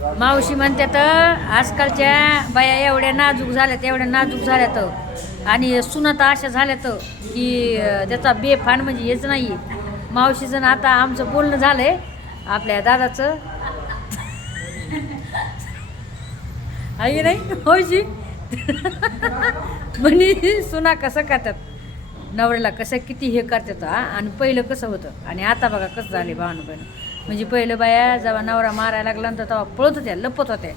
मावशी म्हणतात आजकालच्या बाया एवढ्या नाजूक झाल्यात एवढ्या नाजूक झाल्यात आणि सुना तर अशा झाल्यात की त्याचा बेफान म्हणजे हेच नाही आहे. मावशीचं आता आमचं बोलणं झालं आहे आपल्या दादाचं आहे नाही मावशी म्हणे सुना कसं करतात नवऱ्याला कसं किती हे करतात आणि पहिलं कसं होतं आणि आता बघा कसं झाले भावनं बहिणं. म्हणजे पहिलं बाया जेव्हा नवरा मारायला लागला तर तेव्हा पळत होत्या लपत होत्या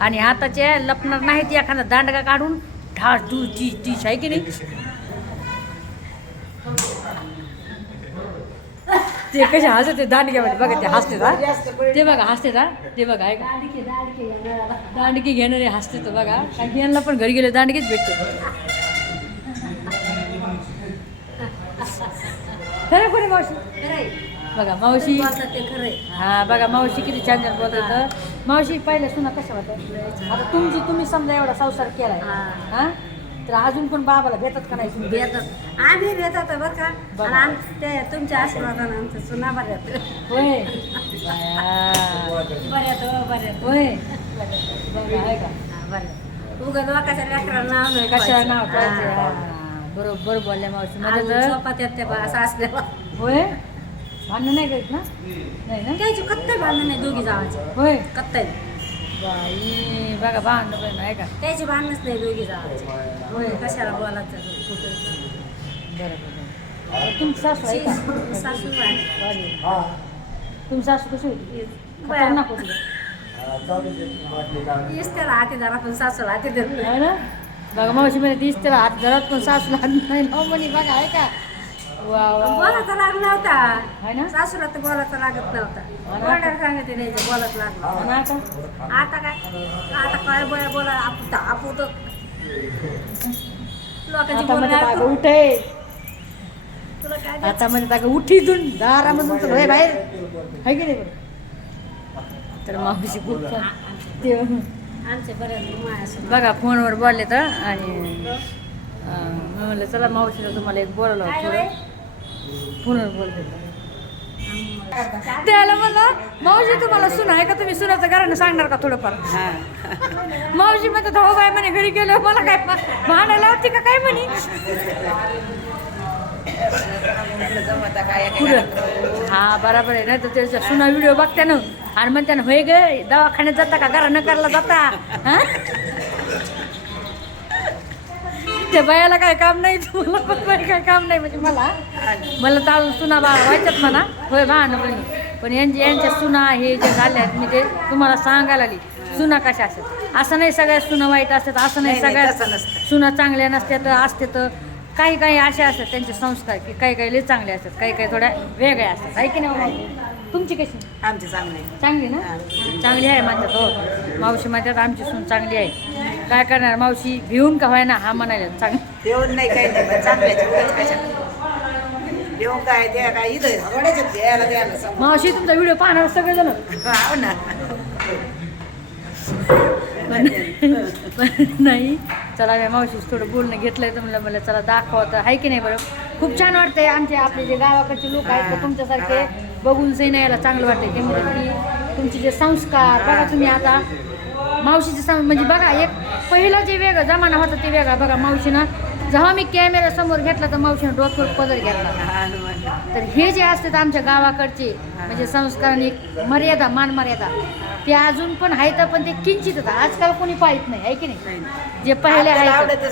आणि आताच्या लपणार नाहीत एखादा दांडगा काढून ढास तू ती आहे की नाही. ते कसे हसते दांडग्यामध्ये बघा ते हसते ते बघा हसते ते बघा आहे का दांडकी घेणारे हसते तो बघा कारण यांना पण घरी गेले दांडकीच भेटते. खरं कोणी मावशी बघा मावशी हा बघा मावशी किती छान छान बोलत होतं. मावशी पहिल्या सुना कशा होत्या आता तुम्ही समजा एवढा संसार केलाय हा तर अजून पण बाबाला भेटत का नाही भेटत आम्ही भेटत बरं का आणि ते तुमच्या आशीर्वादानं आमचं सुना बऱ्यात होय बऱ्यात होय बघा आहे का बऱ्यात उगत वाकाच्या लेकराला नाव नाही कशा नाव ठेवायचं. बरोबर बोलल्या मावशी मध्ये तर चपात्यात त्या असं असल्यावर होय भांडण नाही करीत ना नाही ना त्याची कत्ताही भांडण नाही दोघी जावाचे होय कत्ताही बाई बघा भांडण पण आहे का त्याची भांडणच नाही दोघी जावाचे होय कशाला बोलायचं बरोबर तुमची सासू आहे का सासू तुमची सासू कशी होती खतरनाक होती येस त्याला हातीदार आपण सासूला हातीदार आहे ना बघा मावशी म्हणे तीच त्याला हात धरत पण सासूला हात नाही ना म्हणे बघा आहे का वा वा बोलायचा लागला नव्हता आहे ना सासूला तर बोलायचा लागत नव्हता बोर्डर सांगते नाही बोलत लागला आणि आता आता काय बोला आपू तर लोकांची आता म्हणजे बोलणार जागा उठे तुला काय आता म्हणजे जागा उठीतून दारामधून तर होय बाहेर आहे की नाही बरं तर मावशी खूप छान ते आमचे बऱ्याच माया बघा फोनवर बोलले तर आणि मी म्हणलं चला मावशीला तुम्हाला एक बोलावलं थोडं फोनवर बोलले त्याला म्हणलं मावशी तुम्हाला सुना आहे का तुम्ही सुनाचं घरानं सांगणार का थोडंफार मावशी म्हणतात हो बाय म्हणे घरी गेलो मला काय भांडायला होती का काय म्हणे हा बरोबर आहे ना तर त्याचा सुना व्हिडिओ बघते ना आणि म्हणते ना होय ग दवाखान्यात जाता का घरा नकारला जाता हा त्या बायाला काय काम नाही तुम्हाला पण काय काम नाही म्हणजे मला तर सुना बा व्हायच्यात म्हणा होय भान पण यांच्या सुना हे जे झाल्यात मी ते तुम्हाला सांगायला आली सुना कशा असतात असं नाही सगळ्या सुना वाईट असतात असं नाही सगळ्या सुना चांगल्या नसतात असते तर काही काही अशा असतात त्यांचे संस्कार की काही लय चांगले असतात काही थोड्या वेगळ्या असतात आहे की नाही तुमची कशी आमची चांगली चांगली ना चांगली आहे म्हणतात हो मावशी म्हणतात आमची सून चांगली आहे काय करणार मावशी भिवून का ना हा म्हणायला चांगली देऊन नाही काही नाही चांगल्या देऊन काय द्या काय इथं द्यायला मावशी तुमचा व्हिडिओ पाहणार सगळेजण हो ना नाही चला या मावशीच थोडं बोलणं घेतलंय तर मला चला दाखवतं आहे की नाही बरं खूप छान वाटतंय आमचे आपले जे गावाकडचे लोक आहेत ते तुमच्यासारखे बघून सही यायला चांगलं वाटतंय ते म्हणजे की तुमचे जे संस्कार बघा तुम्ही आता मावशीचे म्हणजे बघा एक पहिला जे वेगळं जमाना होता ते वेगळा बघा मावशीनं जेव्हा मी कॅमेरा समोर घेतला तर मावशीनं डोक्यावर पदर घेतला तर हे जे असतात आमच्या गावाकडचे म्हणजे संस्कारांनी मर्यादा मान मर्यादा ते अजून पण आहेत पण ते किंचित होतं आजकाल कोणी पाहित नाही आहे की नाही जे पहिले आहेत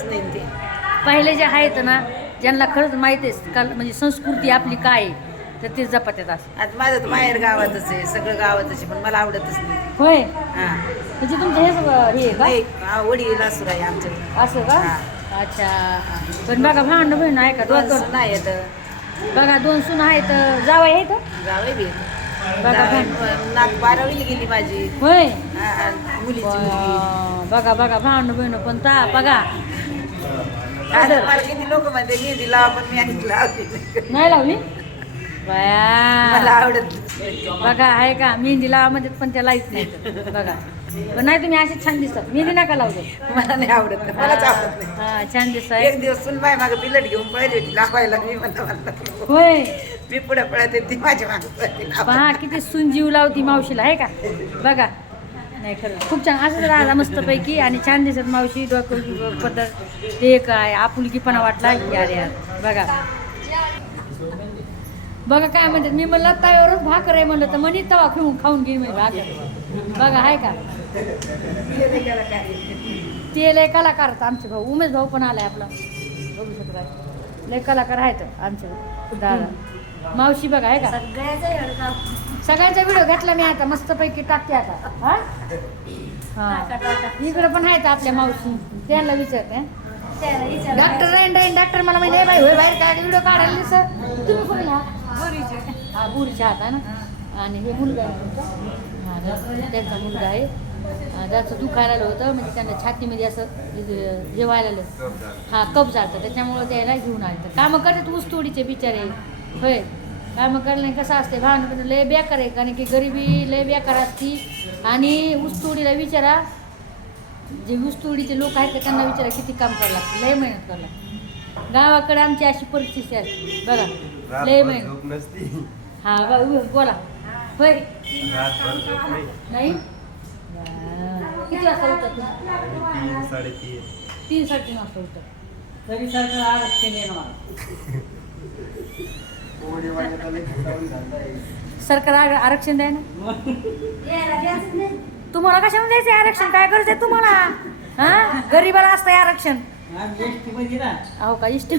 पहिले जे आहेत ना ज्यांना खरंच माहिती आहे म्हणजे संस्कृती आपली काय आहे तर ते जपत्यात असं आता माझं तर माहेर गावातच आहे सगळं गावातच आहे पण मला आवडतच नाही होय हां म्हणजे तुमचं हे सगळं हे का वडील असू आहे आमच्या असं का अच्छा पण बघा भांडण बहीण आहे का दोन नाही येत बघा दोन सुना आहेत जावई आहेत जावई बी बघा नात 12वीला गेली माझी होय मुलीची बघा भांडण बहीण पण ता बघा मला किती लोक म्हणते मेहंदी लावा पण मी आणि लावली नाही लावली बाया मला आवडत बघा आहे का मेहंदी लावा म्हणजे पण त्या लाईत नाही बघा पण नाही तुम्ही असे छान दिसतात मेहंदी नका लावते मला नाही आवडत मलाच आवडत नाही हा छान दिसत एक दिवस सुन बाय मागं पिलट घेऊन पळली होती लावायला मी म्हणलं होय मी पुढे पळत ती माझ्या मागं पळते पहा किती सुन जीव लावती मावशीला आहे का बघा नाही खरं खूप छान असंच राहिला मस्तपैकी आणि छान दिसत मावशी डोकं पद्धत ते काय आपुलकीपणा वाटला यार यार बघा बघा काय म्हणतात मी म्हणलं ताईवरच भाकर आहे म्हणलं तर म्हणे तवा खाऊन घेईन मी भाकर बघा आहे का ते लय कलाकार आहेत आमचे भाऊ उमेश भाऊ पण आलाय आपला बघू शकता लय कलाकार आहेत आमचे दादा मावशी बघा आहे का सगळ्यांचा व्हिडिओ घेतला मी आता मस्तपैकी टाकते आता हा इकडे पण आहेत आपल्या मावशी त्यांना विचारते डॉक्टर मला माहिती बाई होय बाहेर काय व्हिडिओ काढायला सर तुम्ही कोणी हा बुरीच्या हात आहे ना आणि हे मुलगा आहे तुमचा हा त्यांचा मुलगा आहे त्याचं दुखायला आलं होतं म्हणजे त्यांना छातीमध्ये असं हे व्हायला आलं हा कप झालं त्याच्यामुळं त्याला घेऊन आलं कामं करतात ऊसतोडीचे बिचारे होय कामं करणे कसं असते भावना लय बेकार आहे कारण की गरिबी लय बेकार असती आणि ऊसतोडीला विचारा जे ऊसतोडीचे लोक आहेत त्यांना विचारा किती काम करावं लागतं लय मेहनत करावं लागतं गावाकडे आमची अशी परिस्थिती असते बघा लय मेहनत हा बोला होय नाही किती वाजता उठतात 3-3:30 वाजता उठतात तरी सरकार आरक्षण येणार सरकार आरक्षण द्याय ना तुम्हाला कशाला द्यायचं आरक्षण काय करायचं आहे तुम्हाला हा गरीबाला असतं आरक्षण हो का इष्ट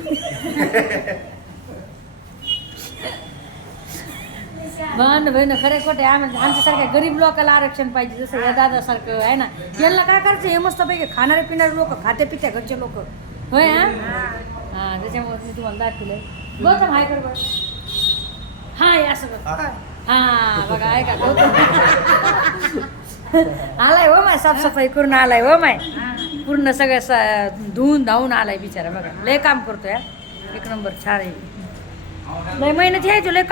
बन बहिण खरे खोटे आमच्यासारख्या गरीब लोकांना आरक्षण पाहिजे जसं या दादासारखं आहे ना यांना काय करायचं हे मस्तपैकी खाणारे पिणारे लोक खाते पित्या घरचे लोक होय हा हा त्याच्यामुळे मी तुम्हाला दाखवलंय गौतम हाय कर बरं हाय असं कर हा बघा आहे का गौतम आलाय हो माय साफसफाई करून आलाय हो माय पूर्ण सगळं धुवून धावून आलाय बिचारा बघा लय काम करतोय एक नंबर छान आहे लय मेहनत यायचो लय